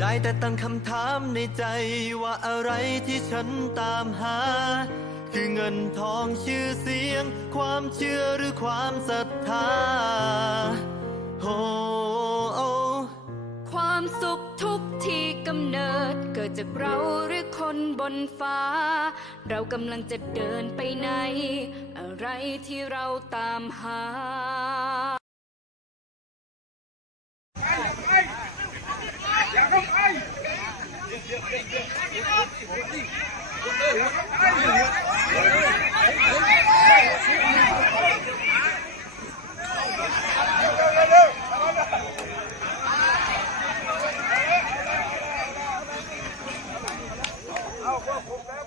ได้แต่ตั้งคำถามในใจว่าอะไรที่ฉันตามหา คือเงินทองชื่อเสียง ความเชื่อหรือความศรัทธาโอ้โอความสุขทุกที่กำเนิด เกิดจากเราหรือคนบนฟ้า เรากำลังจะเดินไปไหน อะไรที่เราตามหา เอาควบคุมได้